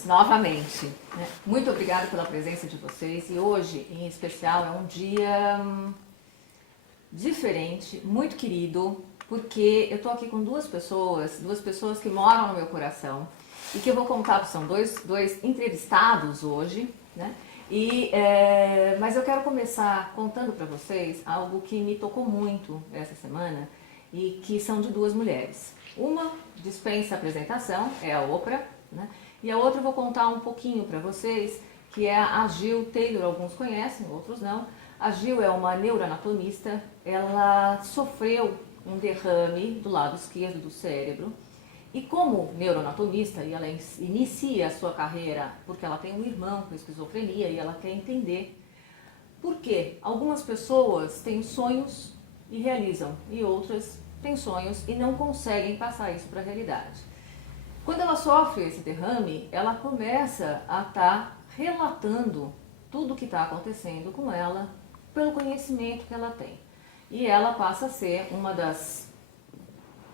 todos novamente, né? Muito obrigada pela presença de vocês e hoje, em especial, é um dia diferente, muito querido, porque eu estou aqui com duas pessoas que moram no meu coração e que eu vou contar, são dois entrevistados hoje, né? Mas eu quero começar contando para vocês algo que me tocou muito essa semana e que são de duas mulheres. Uma dispensa apresentação, é a Oprah, né? E a outra eu vou contar um pouquinho para vocês, que é a Jill Taylor, alguns conhecem, outros não. A Jill é uma neuroanatomista, ela sofreu um derrame do lado esquerdo do cérebro e como neuroanatomista, e ela inicia a sua carreira porque ela tem um irmão com esquizofrenia e ela quer entender por que algumas pessoas têm sonhos e realizam e outras têm sonhos e não conseguem passar isso para a realidade. Quando ela sofre esse derrame, ela começa a estar relatando tudo o que está acontecendo com ela pelo conhecimento que ela tem. E ela passa a ser uma das,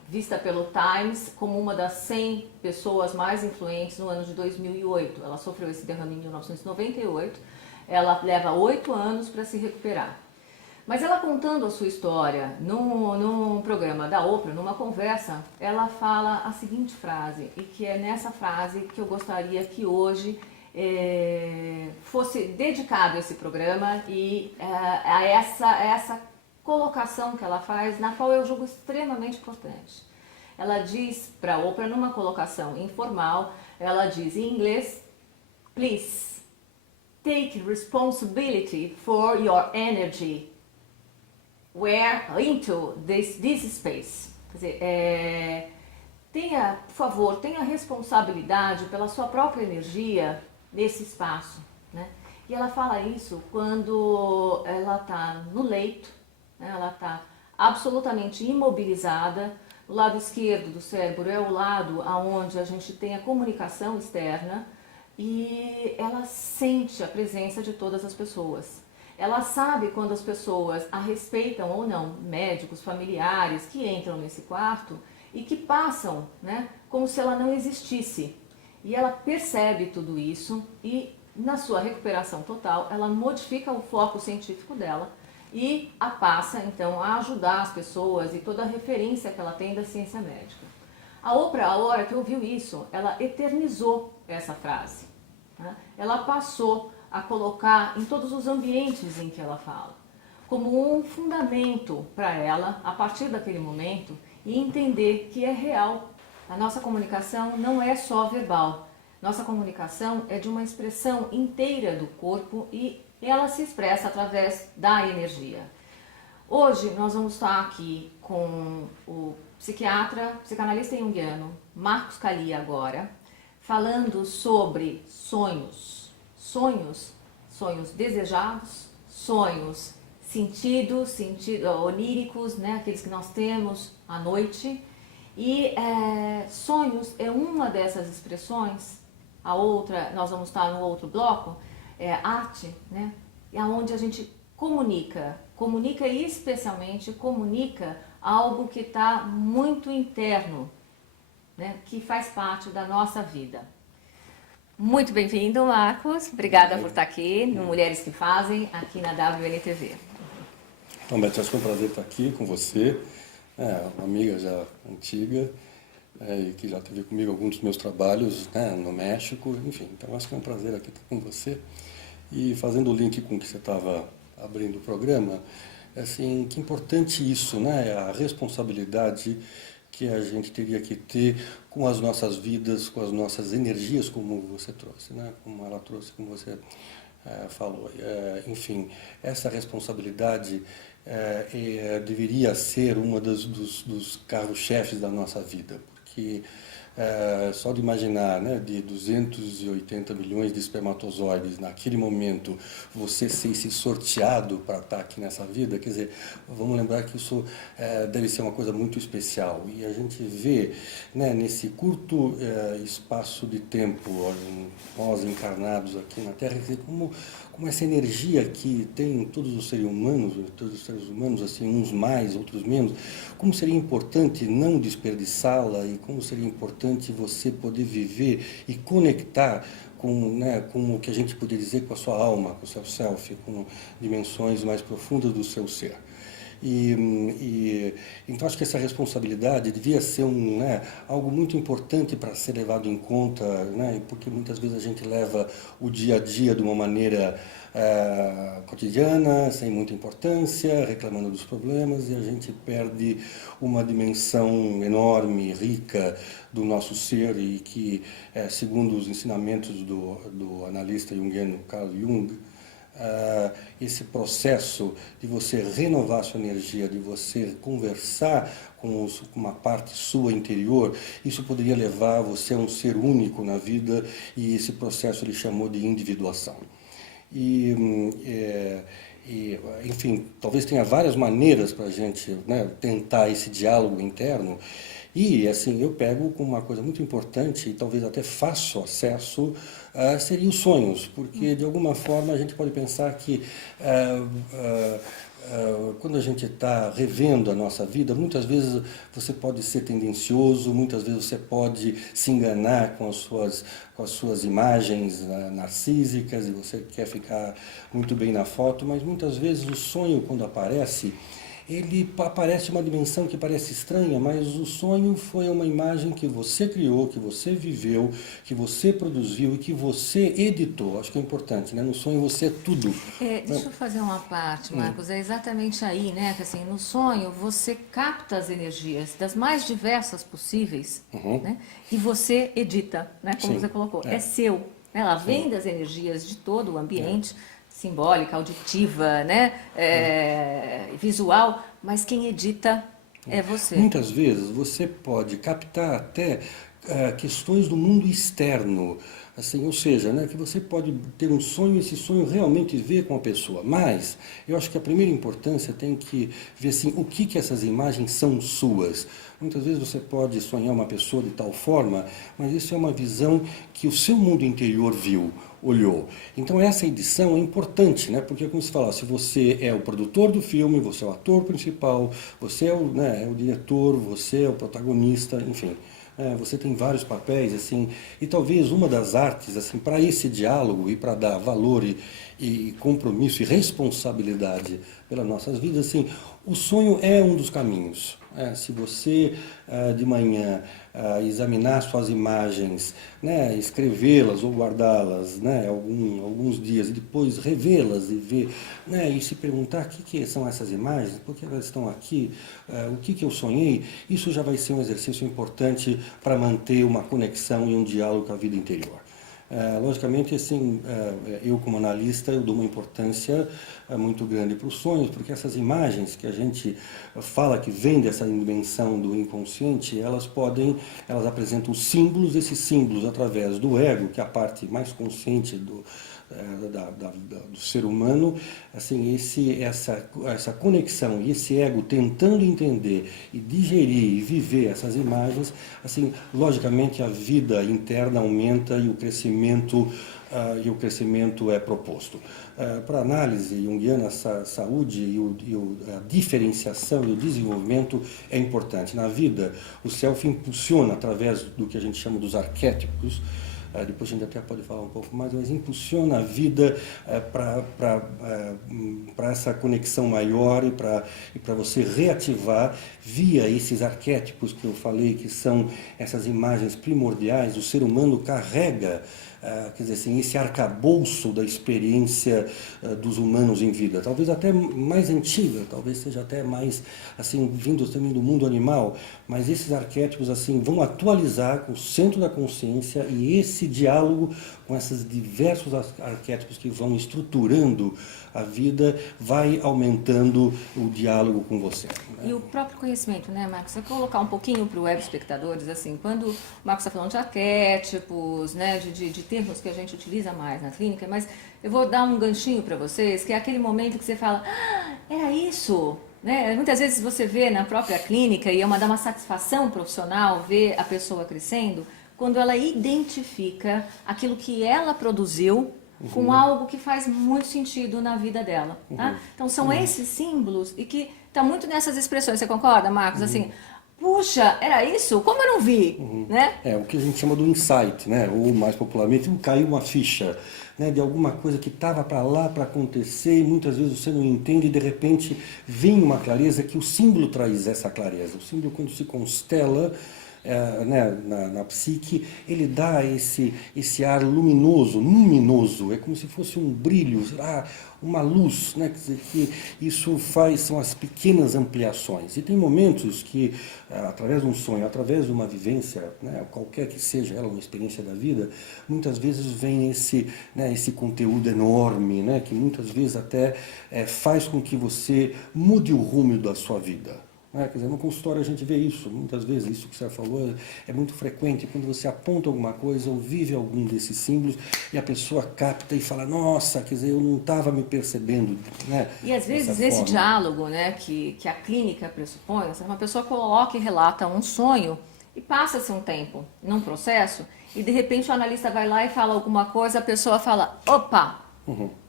vista pelo Times, como uma das 100 pessoas mais influentes no ano de 2008. Ela sofreu esse derrame em 1998, ela leva 8 anos para se recuperar. Mas ela contando a sua história num programa da Oprah, numa conversa, ela fala a seguinte frase, e que é nessa frase que eu gostaria que hoje fosse dedicado esse programa e a essa colocação que ela faz, na qual eu julgo extremamente importante. Ela diz para a Oprah, numa colocação informal, ela diz em inglês, please, take responsibility for your energy. Where into this space. Quer dizer, tenha, por favor, tenha responsabilidade pela sua própria energia nesse espaço, né? E ela fala isso quando ela está no leito, né? Ela está absolutamente imobilizada. O lado esquerdo do cérebro é o lado onde a gente tem a comunicação externa e ela sente a presença de todas as pessoas. Ela sabe quando as pessoas a respeitam ou não, médicos, familiares que entram nesse quarto e que passam, né, como se ela não existisse. E ela percebe tudo isso e na sua recuperação total ela modifica o foco científico dela e a passa então a ajudar as pessoas e toda a referência que ela tem da ciência médica. A Oprah, a hora que ouviu isso, ela eternizou essa frase, né? Ela passou a colocar em todos os ambientes em que ela fala, como um fundamento para ela, a partir daquele momento, e entender que é real. A nossa comunicação não é só verbal. Nossa comunicação é de uma expressão inteira do corpo e ela se expressa através da energia. Hoje nós vamos estar aqui com o psicanalista junguiano, Marcos Callia agora, falando sobre sonhos. Sonhos desejados, sonhos sentidos, oníricos, né, aqueles que nós temos à noite. E sonhos é uma dessas expressões. A outra, nós vamos estar no outro bloco, arte, né, é onde a gente comunica e especialmente comunica algo que está muito interno, né, que faz parte da nossa vida. Muito bem-vindo, Marcos. Obrigada por estar aqui no Mulheres que Fazem, aqui na WNTV. Então, Beth, acho que é um prazer estar aqui com você, uma amiga já antiga, e que já teve comigo alguns dos meus trabalhos, né, no México, enfim. Então, acho que é um prazer aqui estar com você. E fazendo o link com o que você estava abrindo o programa, assim, que importante isso, né, a responsabilidade que a gente teria que ter com as nossas vidas, com as nossas energias, como você trouxe, né? Como ela trouxe, como você falou. Enfim, essa responsabilidade deveria ser uma dos carros-chefes da nossa vida, porque só de imaginar, né, de 280 milhões de espermatozoides naquele momento, você ser esse sorteado para estar aqui nessa vida, quer dizer, vamos lembrar que isso deve ser uma coisa muito especial. E a gente vê, né, nesse curto espaço de tempo, nós encarnados aqui na Terra, quer dizer, como essa energia que tem todos os seres humanos, assim, uns mais, outros menos, como seria importante não desperdiçá-la e como seria importante importante você poder viver e conectar com, né, com o que a gente poderia dizer com a sua alma, com o seu self, com dimensões mais profundas do seu ser. Então acho que essa responsabilidade devia ser né, algo muito importante para ser levado em conta, né, porque muitas vezes a gente leva o dia a dia de uma maneira cotidiana, sem muita importância, reclamando dos problemas, e a gente perde uma dimensão enorme, rica do nosso ser, e que, segundo os ensinamentos do analista junguiano Carl Jung, esse processo de você renovar sua energia, de você conversar com uma parte sua interior, isso poderia levar você a um ser único na vida, e esse processo ele chamou de individuação. Enfim, talvez tenha várias maneiras para a gente, né, tentar esse diálogo interno. E, assim, eu pego com uma coisa muito importante, e talvez até fácil acesso, seriam os sonhos, porque, de alguma forma, a gente pode pensar que quando a gente está revendo a nossa vida, muitas vezes você pode ser tendencioso, muitas vezes você pode se enganar com as suas imagens narcísicas, e você quer ficar muito bem na foto, mas muitas vezes o sonho, quando aparece, ele aparece uma dimensão que parece estranha, mas o sonho foi uma imagem que você criou, que você viveu, que você produziu e que você editou. Acho que é importante, né? No sonho você é tudo. Deixa eu fazer uma parte, Marcos. É exatamente aí, né? Que assim, no sonho você capta as energias das mais diversas possíveis, né? E você edita, né? Como Sim, você colocou. É seu. Ela vem das energias de todo o ambiente. Simbólica, auditiva, né? Visual, mas quem edita é você. Muitas vezes você pode captar até questões do mundo externo, assim, ou seja, né, que você pode ter um sonho e esse sonho realmente ver com a pessoa, mas eu acho que a primeira importância tem que ver assim, o que essas imagens são suas. Muitas vezes você pode sonhar uma pessoa de tal forma, mas isso é uma visão que o seu mundo interior viu, olhou. Então essa edição é importante, né? Porque como se fala, se você é o produtor do filme, você é o ator principal, você é o diretor, você é o protagonista, enfim. Você tem vários papéis, assim, e talvez uma das artes, assim, para esse diálogo e para dar valor e compromisso e responsabilidade pelas nossas vidas, assim, o sonho é um dos caminhos. Se você de manhã examinar suas imagens, né, escrevê-las ou guardá-las, né, alguns dias, e depois revê-las e ver, né, e se perguntar o que são essas imagens, por que elas estão aqui, o que eu sonhei, isso já vai ser um exercício importante para manter uma conexão e um diálogo com a vida interior. Logicamente, assim, eu como analista, eu dou uma importância muito grande para os sonhos, porque essas imagens que a gente fala que vêm dessa dimensão do inconsciente, elas apresentam símbolos, esses símbolos através do ego, que é a parte mais consciente do ser humano, assim, essa conexão e esse ego tentando entender e digerir e viver essas imagens, assim, logicamente a vida interna aumenta e o crescimento é proposto. Para a análise junguiana, a saúde a diferenciação e o desenvolvimento é importante. Na vida, o self impulsiona através do que a gente chama dos arquétipos. Depois a gente até pode falar um pouco mais, mas impulsiona a vida para essa conexão maior e para você reativar via esses arquétipos que eu falei, que são essas imagens primordiais. O ser humano carrega, quer dizer assim, esse arcabouço da experiência dos humanos em vida, talvez até mais antiga, talvez seja até mais assim vindo também do mundo animal, mas esses arquétipos assim vão atualizar com o centro da consciência, e esse diálogo com esses diversos arquétipos que vão estruturando a vida vai aumentando o diálogo com você. E o próprio conhecimento, né, Marcos? Você colocar um pouquinho para o web espectadores, assim, quando o Marcos está falando de arquétipos, né, de termos que a gente utiliza mais na clínica, mas eu vou dar um ganchinho para vocês, que é aquele momento que você fala, era isso, né? Muitas vezes você vê na própria clínica, e dá uma satisfação profissional ver a pessoa crescendo, quando ela identifica aquilo que ela produziu com algo que faz muito sentido na vida dela. Tá? Então são esses símbolos, e que está muito nessas expressões. Você concorda, Marcos? Assim, puxa, era isso? Como eu não vi? Né? É o que a gente chama do insight, né? Ou mais popularmente, caiu uma ficha, né? De alguma coisa que estava para lá para acontecer e muitas vezes você não entende e de repente vem uma clareza que o símbolo traz essa clareza. O símbolo, quando se constela né, na psique, ele dá esse ar luminoso, é como se fosse um brilho, uma luz, né? Quer dizer, que isso são as pequenas ampliações. E tem momentos que, através de um sonho, através de uma vivência, né, qualquer que seja ela, uma experiência da vida, muitas vezes vem esse conteúdo enorme, né, que muitas vezes até faz com que você mude o rumo da sua vida. Quer dizer, no consultório a gente vê isso, muitas vezes, isso que você falou é muito frequente, quando você aponta alguma coisa ou vive algum desses símbolos e a pessoa capta e fala, nossa, quer dizer, eu não estava me percebendo. Né, e às vezes esse diálogo, né, que a clínica pressupõe, uma pessoa coloca e relata um sonho e passa-se um tempo num processo e de repente o analista vai lá e fala alguma coisa, a pessoa fala, opa,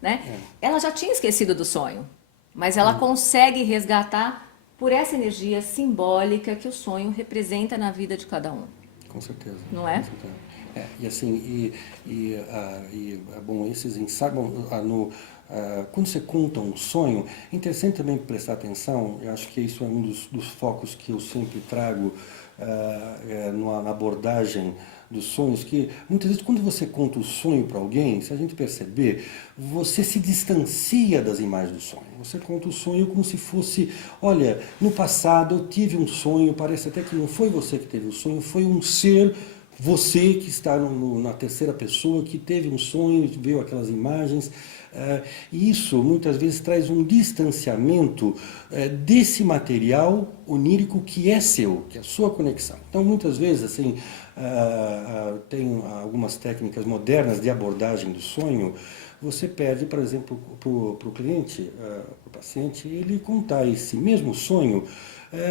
né? Ela já tinha esquecido do sonho, mas ela consegue resgatar por essa energia simbólica que o sonho representa na vida de cada um. Com certeza. Não é? Com certeza. E assim, bom, esses ensaios, quando você conta um sonho, é interessante também prestar atenção, eu acho que isso é um dos focos que eu sempre trago na abordagem dos sonhos, que muitas vezes quando você conta o sonho para alguém, se a gente perceber, você se distancia das imagens do sonho. Você conta o sonho como se fosse, olha, no passado eu tive um sonho, parece até que não foi você que teve o sonho, foi um ser, você que está na terceira pessoa, que teve um sonho, viu aquelas imagens. E isso muitas vezes traz um distanciamento desse material onírico que é seu, que é a sua conexão. Então muitas vezes assim, tem algumas técnicas modernas de abordagem do sonho. Você pede, por exemplo, para o cliente, para o paciente, ele contar esse mesmo sonho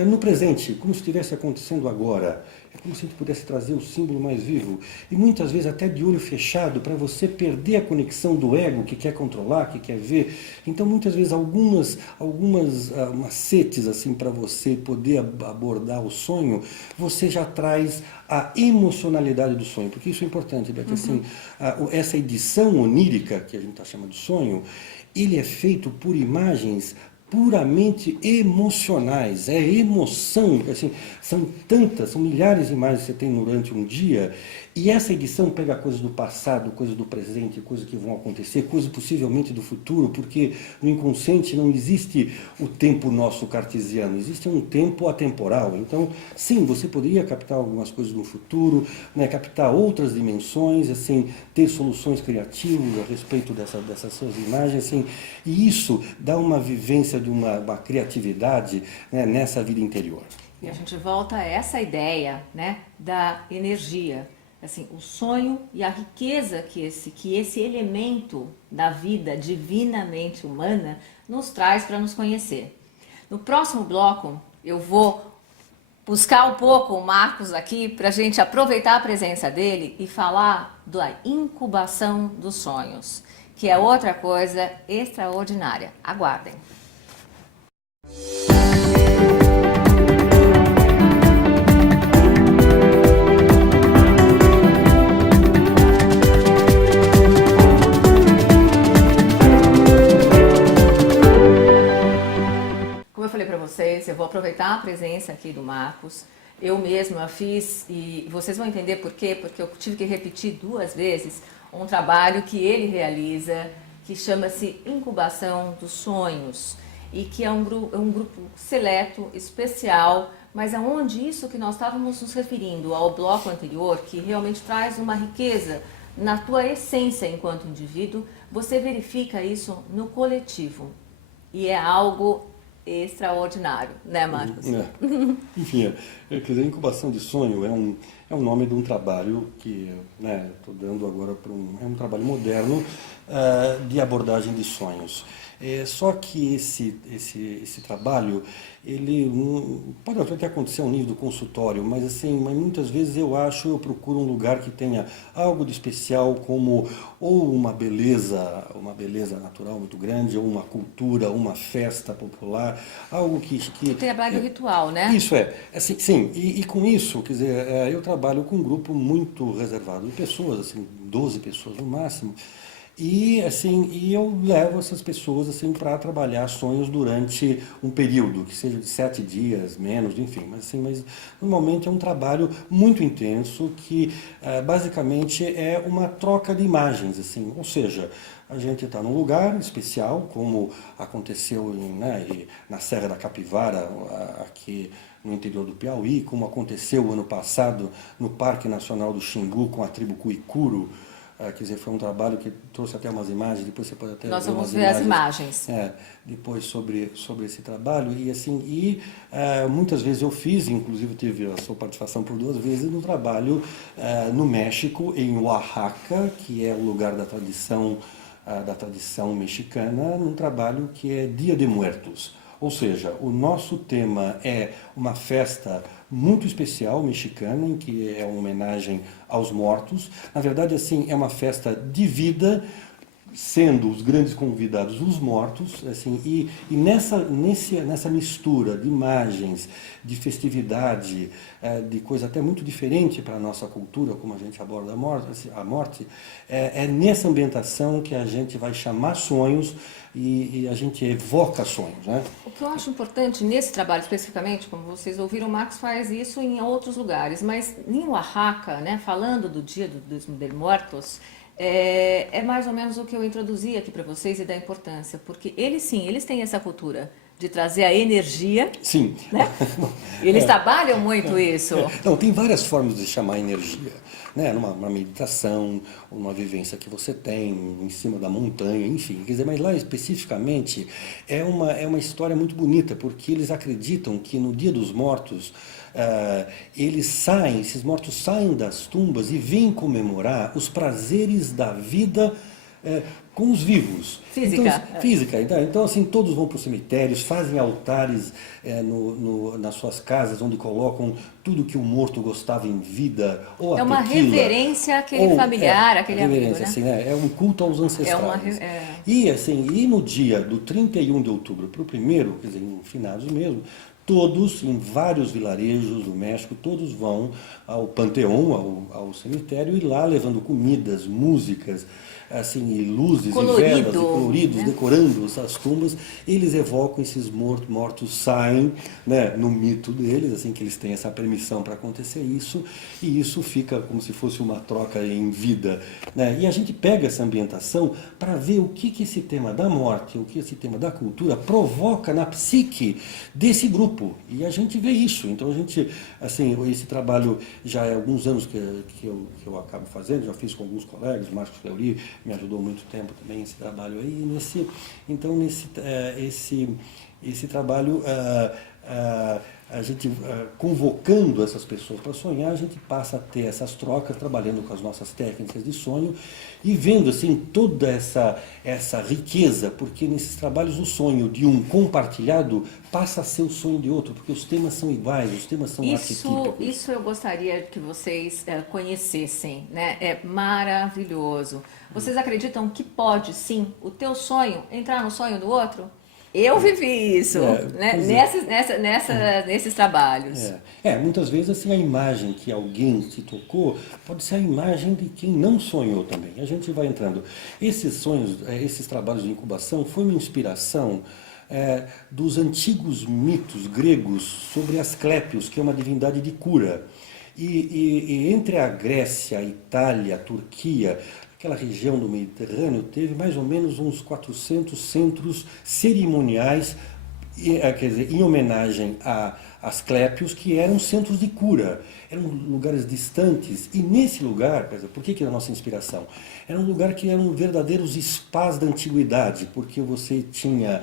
no presente, como se estivesse acontecendo agora. É como se a gente pudesse trazer o símbolo mais vivo. E muitas vezes até de olho fechado, para você perder a conexão do ego que quer controlar, que quer ver. Então muitas vezes algumas macetes assim, para você poder abordar o sonho, você já traz a emocionalidade do sonho. Porque isso é importante, Beth, assim, essa edição onírica, que a gente está chamando de sonho, ele é feito por imagens puramente emocionais, é emoção, assim, são milhares de imagens que você tem durante um dia, e essa edição pega coisas do passado, coisas do presente, coisas que vão acontecer, coisas possivelmente do futuro, porque no inconsciente não existe o tempo nosso cartesiano, existe um tempo atemporal. Então, sim, você poderia captar algumas coisas no futuro, né, captar outras dimensões, assim, ter soluções criativas a respeito dessas suas imagens, assim, e isso dá uma vivência de uma criatividade, né, nessa vida interior. E a gente volta a essa ideia, né, da energia. Assim, o sonho e a riqueza que esse elemento da vida divinamente humana nos traz para nos conhecer. No próximo bloco, eu vou buscar um pouco o Marcos aqui para a gente aproveitar a presença dele e falar da incubação dos sonhos, que é outra coisa extraordinária. Aguardem. Como eu falei para vocês, eu vou aproveitar a presença aqui do Marcos. Eu mesma fiz, e vocês vão entender por quê, porque eu tive que repetir 2 vezes um trabalho que ele realiza, que chama-se Incubação dos Sonhos, e que é um grupo seleto, especial, mas aonde isso que nós estávamos nos referindo ao bloco anterior, que realmente traz uma riqueza na tua essência enquanto indivíduo, você verifica isso no coletivo. E é algo extraordinário, né, Marcos? Enfim, quer dizer, incubação de sonho é um nome de um trabalho que estou dando agora para é um trabalho moderno de abordagem de sonhos. Só que esse trabalho, ele pode até acontecer ao nível do consultório, mas assim, mas muitas vezes eu procuro um lugar que tenha algo de especial, como ou uma beleza natural muito grande, ou uma cultura, uma festa popular, algo que trabalho ritual, né? Isso assim, sim, e com isso, quer dizer, eu trabalho com um grupo muito reservado de pessoas, assim, 12 pessoas no máximo. E assim, eu levo essas pessoas assim para trabalhar sonhos durante um período, que seja de 7 dias, menos, enfim. Mas normalmente é um trabalho muito intenso que basicamente é uma troca de imagens, assim. Ou seja, a gente está num lugar especial, como aconteceu na Serra da Capivara, aqui no interior do Piauí, como aconteceu ano passado no Parque Nacional do Xingu com a tribo Cuicuro. Quer dizer, foi um trabalho que trouxe até umas imagens, depois você pode até Nós ver vamos umas ver as imagens. Depois sobre esse trabalho. Muitas vezes eu fiz, inclusive tive a sua participação por 2 vezes, no trabalho no México, em Oaxaca, que é o lugar da tradição mexicana, num trabalho que é Dia de Muertos. Ou seja, o nosso tema é uma festa muito especial mexicana, em que é uma homenagem aos mortos. Na verdade, assim, é uma festa de vida, sendo os grandes convidados os mortos, assim, e nessa mistura de imagens, de festividade, de coisa até muito diferente para a nossa cultura, como a gente aborda a morte, é nessa ambientação que a gente vai chamar sonhos e a gente evoca sonhos, né? O que eu acho importante nesse trabalho especificamente, como vocês ouviram, o Max faz isso em outros lugares, mas em Oaxaca, né, falando do Dia dos Muertos, é mais ou menos o que eu introduzi aqui para vocês e da importância, porque eles têm essa cultura de trazer a energia. Sim. Né? Eles trabalham muito isso. Não, tem várias formas de chamar energia, né? Numa meditação, uma vivência que você tem em cima da montanha, enfim. Quer dizer, mas lá especificamente é uma história muito bonita, porque eles acreditam que no Dia dos Mortos, esses mortos saem das tumbas e vêm comemorar os prazeres da vida com os vivos. Física. Então, assim, todos vão para os cemitérios, fazem altares nas suas casas, onde colocam tudo que o morto gostava em vida, ou a uma tequila, reverência àquele familiar, àquele amigo, né? assim, é um culto aos ancestrais. E no dia do 31 de outubro para o 1º, quer dizer, em finados mesmo, todos, em vários vilarejos do México, todos vão ao panteão, ao cemitério, e lá levando comidas, músicas, assim, e luzes, e velas, e coloridos, né? Decorando as tumbas. Eles evocam esses mortos, saem, né, no mito deles, assim, que eles têm essa permissão para acontecer isso, e isso fica como se fosse uma troca em vida, né? E a gente pega essa ambientação para ver o que esse tema da morte, o que esse tema da cultura provoca na psique desse grupo, e a gente vê isso. Então a gente, assim, esse trabalho já há alguns anos que eu acabo fazendo, já fiz com alguns colegas, o Marcos Fleury me ajudou muito tempo também esse trabalho aí. Esse trabalho, a gente convocando essas pessoas para sonhar, a gente passa a ter essas trocas, trabalhando com as nossas técnicas de sonho e vendo assim toda essa riqueza, porque nesses trabalhos o sonho de um compartilhado passa a ser o sonho de outro, porque os temas são iguais, os temas são arquetípicos. Isso eu gostaria que vocês conhecessem, né? É maravilhoso. Vocês acreditam que pode, sim, o teu sonho entrar no sonho do outro? Eu vivi isso, né? Nesses trabalhos. Muitas vezes assim, a imagem que alguém se tocou pode ser a imagem de quem não sonhou também. A gente vai entrando. Esses sonhos, esses trabalhos de incubação foi uma inspiração dos antigos mitos gregos sobre Asclépios, que é uma divindade de cura. E entre a Grécia, a Itália, a Turquia, aquela região do Mediterrâneo, teve mais ou menos uns 400 centros cerimoniais, quer dizer, em homenagem a Asclépios, que eram centros de cura, eram lugares distantes. E nesse lugar, por que é a nossa inspiração? Era um lugar que eram verdadeiros spas da antiguidade, porque você tinha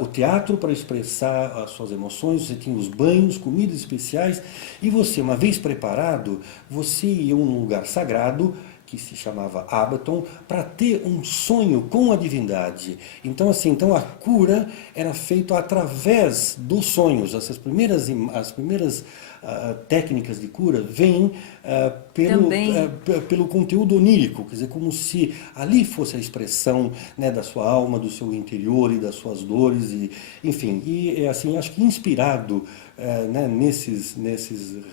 o teatro para expressar as suas emoções, você tinha os banhos, comidas especiais, e você, uma vez preparado, você ia a um lugar sagrado, que se chamava Abaton, para ter um sonho com a divindade. Então, assim, então a cura era feita através dos sonhos. As primeiras técnicas de cura vêm pelo conteúdo onírico, quer dizer, como se ali fosse a expressão, né, da sua alma, do seu interior e das suas dores, e, enfim, e assim, acho que inspirado né, nesses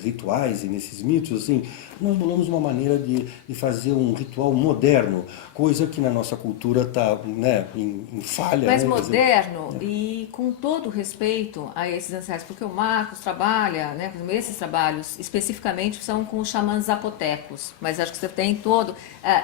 rituais e nesses mitos, assim, nós bolamos uma maneira de fazer um ritual moderno, coisa que na nossa cultura está, né, em falha. Mas né, moderno e com todo respeito a esses ancestrais, porque o Marcos trabalha, né, esses trabalhos especificamente são com os xamãs zapotecos, mas acho que você tem todo,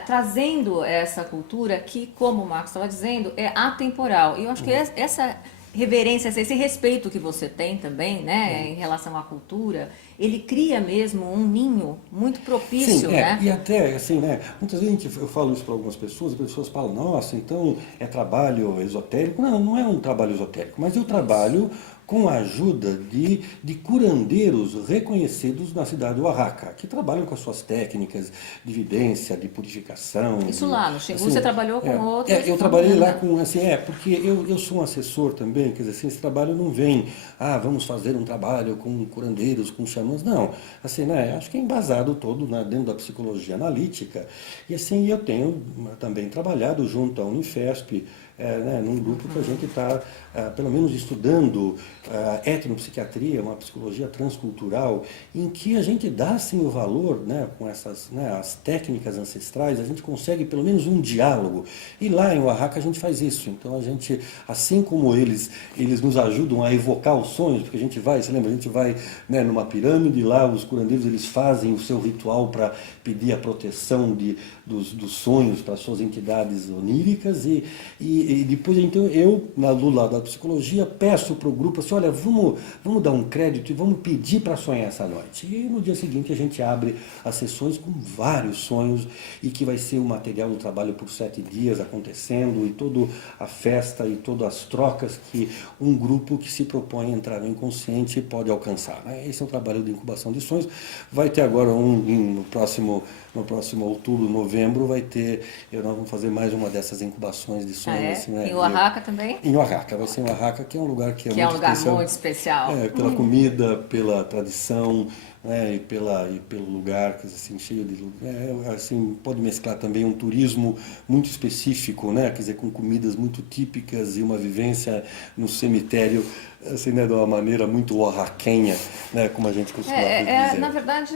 trazendo essa cultura que, como o Marcos estava dizendo, é atemporal. E eu acho que essa reverência, esse respeito que você tem também, né, em relação à cultura, ele cria mesmo um ninho muito propício, Sim, né? E até, assim, né, muitas vezes eu falo isso para algumas pessoas, as pessoas falam, nossa, então é trabalho esotérico. Não, não é um trabalho esotérico, mas eu trabalho com a ajuda de curandeiros reconhecidos na cidade de Oaxaca, que trabalham com as suas técnicas de vidência, de purificação. Isso lá no Xingu, assim, você trabalhou com outros? eu trabalhei lá com, assim, porque eu sou um assessor também, quer dizer, assim, esse trabalho não vem, vamos fazer um trabalho com curandeiros, com xamãs, não. Assim, né, acho que é embasado todo, né, dentro da psicologia analítica, e assim, eu tenho também trabalhado junto à Unifesp, né, num grupo que a gente está, pelo menos, estudando etnopsiquiatria, uma psicologia transcultural, em que a gente dá, sim, o valor, né, com essas, né, as técnicas ancestrais, a gente consegue pelo menos um diálogo. E lá em Oaxaca a gente faz isso. Então a gente, assim como eles nos ajudam a evocar os sonhos, porque a gente vai, você lembra, a gente vai, né, numa pirâmide, lá os curandeiros eles fazem o seu ritual para pedir a proteção dos sonhos para suas entidades oníricas e depois, então, do lado da psicologia, peço para o grupo assim, olha, vamos dar um crédito e vamos pedir para sonhar essa noite. E no dia seguinte a gente abre as sessões com vários sonhos e que vai ser o material do trabalho por 7 dias acontecendo e toda a festa e todas as trocas que um grupo que se propõe a entrar no inconsciente pode alcançar. Né? Esse é o trabalho de incubação de sonhos. Vai ter agora no próximo outubro, novembro, nós vamos fazer mais uma dessas incubações de sonhos. Assim, né? Em Oaxaca também? Em Oaxaca, vai ser em Oaxaca, que é um lugar que é muito um lugar especial. muito especial. Pela comida, pela tradição, né, e pelo lugar, quer dizer, assim, cheio de assim, pode mesclar também um turismo muito específico, né, quer dizer, com comidas muito típicas e uma vivência no cemitério, assim, né, de uma maneira muito oaxaquenha, né, como a gente costuma dizer. Na verdade,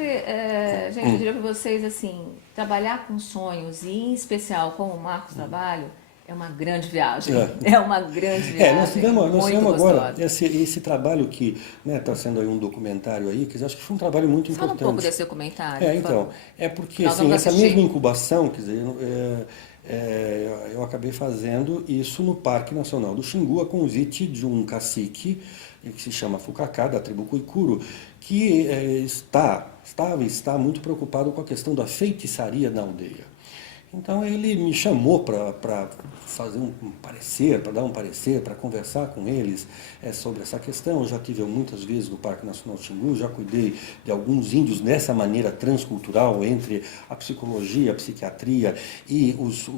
gente, eu diria para vocês assim, trabalhar com sonhos e em especial como o Marcos trabalha, é uma grande viagem. É uma grande viagem. Nós tivemos agora gostosa. esse trabalho que está sendo aí um documentário aí, que acho que foi um trabalho muito importante. Fala um pouco desse documentário. Então, porque assim, essa mesma incubação, quer dizer, eu acabei fazendo isso no Parque Nacional do Xingu, a convite de um cacique que se chama Fucacá, da tribo Cuicuro, que está muito preocupado com a questão da feitiçaria na aldeia. Então ele me chamou para fazer para dar um parecer, para conversar com eles sobre essa questão. Eu já tive muitas vezes no Parque Nacional do Xingu, já cuidei de alguns índios nessa maneira transcultural entre a psicologia, a psiquiatria e os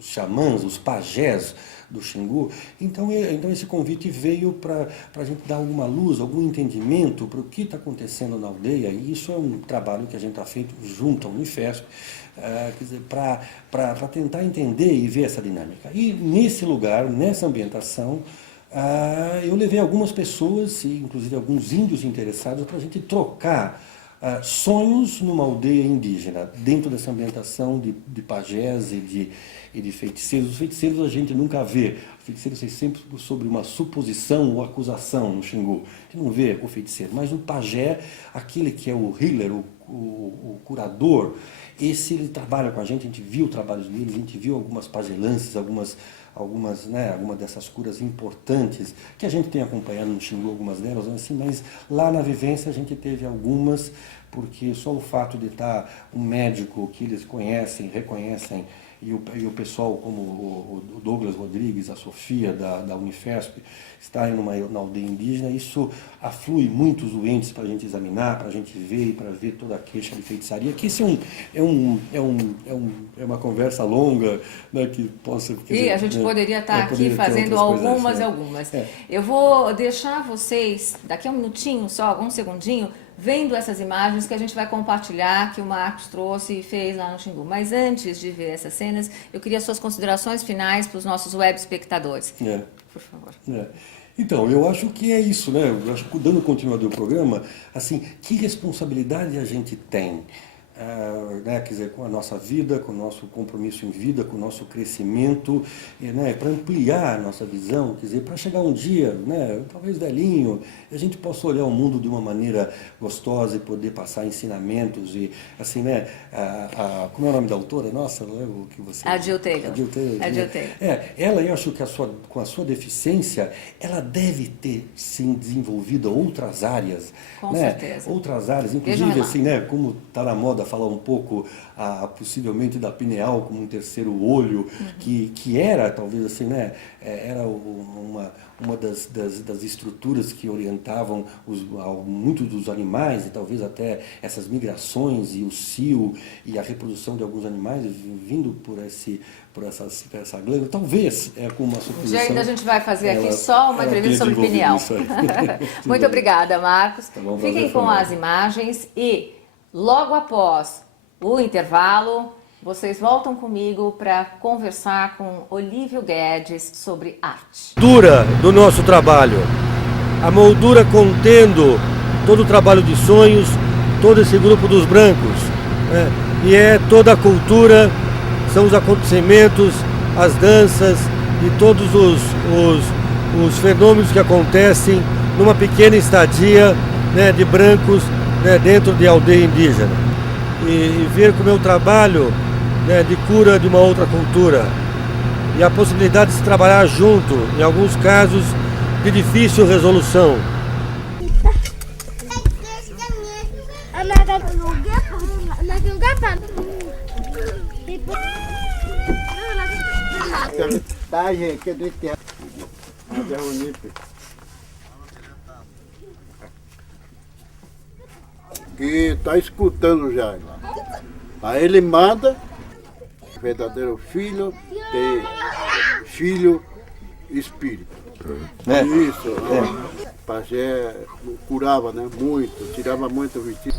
xamãs, os pajés do Xingu. Então esse convite veio para a gente dar alguma luz, algum entendimento para o que está acontecendo na aldeia, e isso é um trabalho que a gente está feito junto ao Unifesp, para tentar entender e ver essa dinâmica. E nesse lugar, nessa ambientação, eu levei algumas pessoas, inclusive alguns índios interessados, para a gente trocar sonhos numa aldeia indígena, dentro dessa ambientação de pajés e de feiticeiros. Os feiticeiros a gente nunca vê. O feiticeiro é sempre sobre uma suposição ou acusação no Xingu. A gente não vê o feiticeiro, mas o pajé, aquele que é o healer, o curador, ele trabalha com a gente viu o trabalho dele, a gente viu algumas pagelances, algumas dessas curas importantes, que a gente tem acompanhado no Xingu, algumas delas, assim, mas lá na vivência a gente teve algumas, porque só o fato de estar um médico que eles conhecem, reconhecem, e o pessoal como o Douglas Rodrigues, a Sofia da Unifesp, estarem na aldeia indígena, isso aflui muitos doentes para a gente examinar, para a gente ver, para ver toda a queixa de feitiçaria, que isso é uma conversa longa, né, que possa... E a gente poderia estar aqui fazendo algumas. Eu vou deixar vocês, daqui a um minutinho só, algum segundinho, vendo essas imagens que a gente vai compartilhar, que o Marcos trouxe e fez lá no Xingu. Mas antes de ver essas cenas, eu queria suas considerações finais para os nossos web espectadores. Por favor. Então, eu acho que é isso, né? Eu acho que, dando continuidade ao programa, assim, que responsabilidade a gente tem, né? Quer dizer, com a nossa vida, com o nosso compromisso em vida, com o nosso crescimento, né? Para ampliar a nossa visão, quer dizer, para chegar um dia, né? Talvez velhinho, a gente possa olhar o mundo de uma maneira gostosa e poder passar ensinamentos e, assim, né? Como é o nome da autora? Nossa, o que você... A Jill Taylor. Ela, eu acho que com a sua deficiência, ela deve ter, sim, desenvolvido outras áreas. Com né? certeza. Outras áreas, inclusive, assim, né? Como está na moda falar um pouco, possivelmente, da pineal como um terceiro olho, que era, talvez, assim, né? Era uma das estruturas que orientavam muitos dos animais, e talvez até essas migrações e o cio e a reprodução de alguns animais vindo por essa glândula, talvez com uma suposição. Já ainda a gente vai fazer aqui só uma entrevista sobre pineal. Muito obrigada, Marcos. Tá bom, fiquem com as imagens e logo após o intervalo, vocês voltam comigo para conversar com Olívio Guedes sobre arte. Moldura do nosso trabalho. A moldura contendo todo o trabalho de sonhos, todo esse grupo dos brancos. Né? E é toda a cultura, são os acontecimentos, as danças e todos os fenômenos que acontecem numa pequena estadia, né, de brancos, né, dentro de aldeia indígena. E ver como é o trabalho, né, de cura de uma outra cultura. E a possibilidade de se trabalhar junto, em alguns casos, de difícil resolução. Que está escutando já. Aí ele manda, verdadeiro filho, de filho espírito. Isso, Pajé curava, né? Muito, tirava muito vestido.